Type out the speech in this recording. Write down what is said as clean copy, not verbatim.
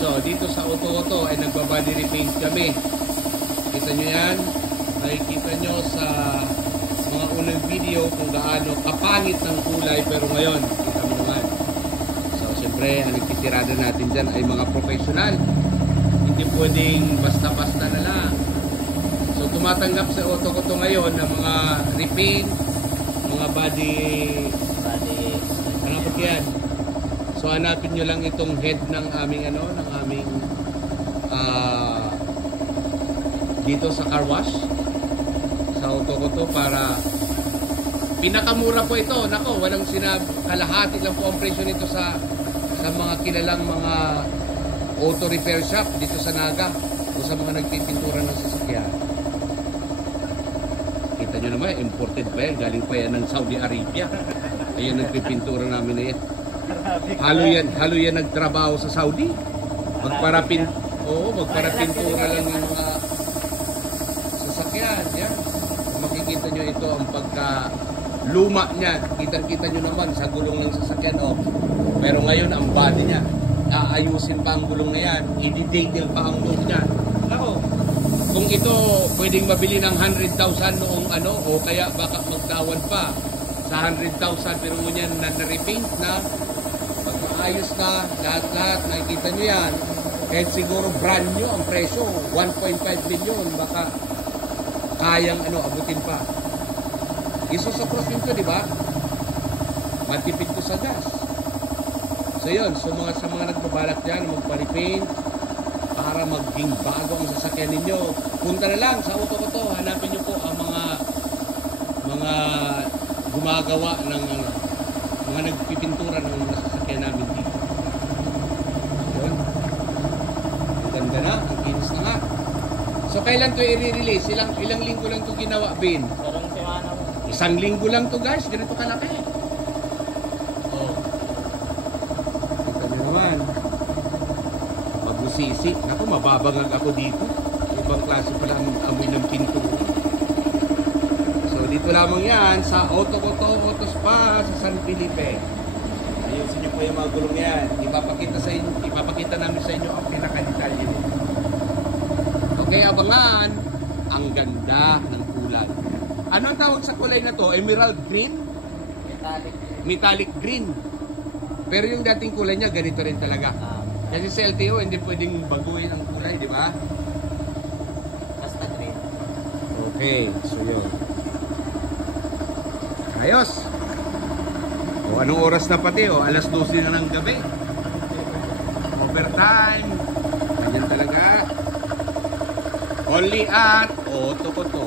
So, dito sa auto ay nagbabody repaint kami. Kita nyo yan? Nakikita nyo sa mga unang video kung gaano kapangit ng kulay, pero ngayon, kita mo naman. So, siyempre, ang nagtitirada natin dyan ay mga professional. Hindi pwedeng basta-basta na lang. So, tumatanggap sa auto ngayon ng mga repaint, mga body, ano ba yan? So, hanapin nyo lang itong head ng aming dito sa car wash sa auto para pinakamura po ito. Nako, walang kalahati lang po ang presyo nito sa mga kilalang mga auto repair shop dito sa Naga o sa mga nagpipintura ng sasakyan. Kita nyo naman, imported pa yan, galing pa yan ng Saudi Arabia. Ayun, nagpipintura namin na yan. Halo yan nagtrabaho sa Saudi. Magparapintura lang ng mga sasakyan. Yan. Makikita nyo ito ang pagka-luma niya. Kita nyo naman sa gulong ng sasakyan. Pero ngayon, ang body niya, aayusin pa ang gulong na yan. I-detail pa ang look niya. Ako, kung ito pwedeng mabili ng 100,000 noong o kaya baka magtawan pa sa 100,000, pero ngunyan na-repaint na, pag-maayos na, lahat-lahat, nakikita nyo yan. Kahit siguro brand new ang presyo, 1.5 million, baka kayang abutin pa. Isusukros yun to, di ba? Matipid ko sa gas. So yun, sa mga nagbabalak dyan, magpa-repaint, para maging bago ang sasakyan ninyo, punta na lang sa auto hanapin nyo po ang mga gumagawa ng mga nagpipintura ng mga sasakyan namin dito. Yun. Ang ganda na, ang kinis na nga. So kailan to i-release? Ilang linggo lang to ginawa, Bin? Isang linggo lang to, guys. Ganito kalaki. Kita nyo naman. Pag-usisi. Naku, mababangag ako dito. Ibang klase pala ang amoy ng pintura. So dito lamang yan sa Auto Spa sa San Felipe. Ayusin nyo po yung mga gulong yan. Ipapakita namin sa inyo ang pinaka-detalye nito. Okay, abangan. Ang ganda ng kulay. Ano ang tawag sa kulay na to? Emerald green? Metallic green. Pero yung dating kulay niya, ganito rin talaga. Kasi sa LTO, hindi pwedeng baguhin ang kulay, di ba? Basta green. Okay, so yun. Ayos. O anong oras na pati? Alas 12 na ng gabi. Overtime. Ganyan talaga. Only at Auto.